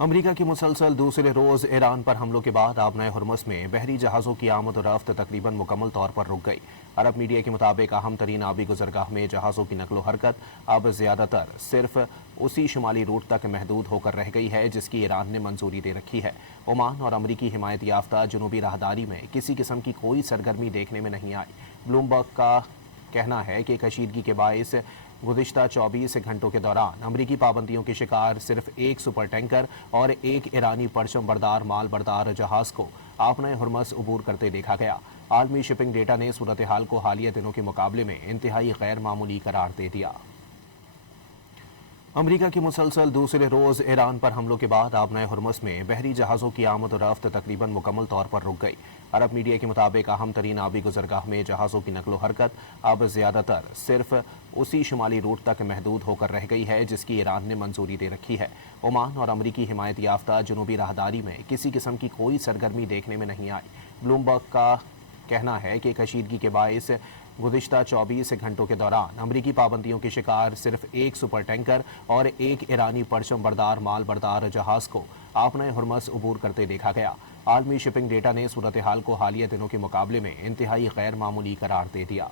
امریکہ کی مسلسل دوسرے روز ایران پر حملوں کے بعد آبنائے ہرمز میں بحری جہازوں کی آمد و رفت تقریباً مکمل طور پر رک گئی۔ عرب میڈیا کے مطابق اہم ترین آبی گزرگاہ میں جہازوں کی نقل و حرکت اب زیادہ تر صرف اسی شمالی روٹ تک محدود ہو کر رہ گئی ہے جس کی ایران نے منظوری دے رکھی ہے۔ عمان اور امریکی حمایت یافتہ جنوبی راہداری میں کسی قسم کی کوئی سرگرمی دیکھنے میں نہیں آئی۔ بلومبرگ کا کہنا ہے کہ کشیدگی کے باعث گزشتہ 24 گھنٹوں کے دوران امریکی پابندیوں کے شکار صرف ایک سپر ٹینکر اور ایک ایرانی پرچم بردار مال بردار جہاز کو آبنائے ہرمز عبور کرتے دیکھا گیا۔ عالمی شپنگ ڈیٹا نے صورتحال کو حالیہ دنوں کے مقابلے میں انتہائی غیر معمولی قرار دے دیا۔ امریکہ کی مسلسل دوسرے روز ایران پر حملوں کے بعد آبنائے ہرمز میں بحری جہازوں کی آمد و رفت تقریباً مکمل طور پر رک گئی۔ عرب میڈیا کے مطابق اہم ترین آبی گزرگاہ میں جہازوں کی نقل و حرکت اب زیادہ تر صرف اسی شمالی روٹ تک محدود ہو کر رہ گئی ہے جس کی ایران نے منظوری دے رکھی ہے۔ عمان اور امریکی حمایت یافتہ جنوبی راہداری میں کسی قسم کی کوئی سرگرمی دیکھنے میں نہیں آئی۔ بلومبرگ کا کہنا ہے کہ کشیدگی کے باعث گزشتہ 24 گھنٹوں کے دوران امریکی پابندیوں کے شکار صرف ایک سپر ٹینکر اور ایک ایرانی پرچم بردار مال بردار جہاز کو آبنائے ہرمز عبور کرتے دیکھا گیا۔ عالمی شپنگ ڈیٹا نے صورتحال کو حالیہ دنوں کے مقابلے میں انتہائی غیر معمولی قرار دے دیا۔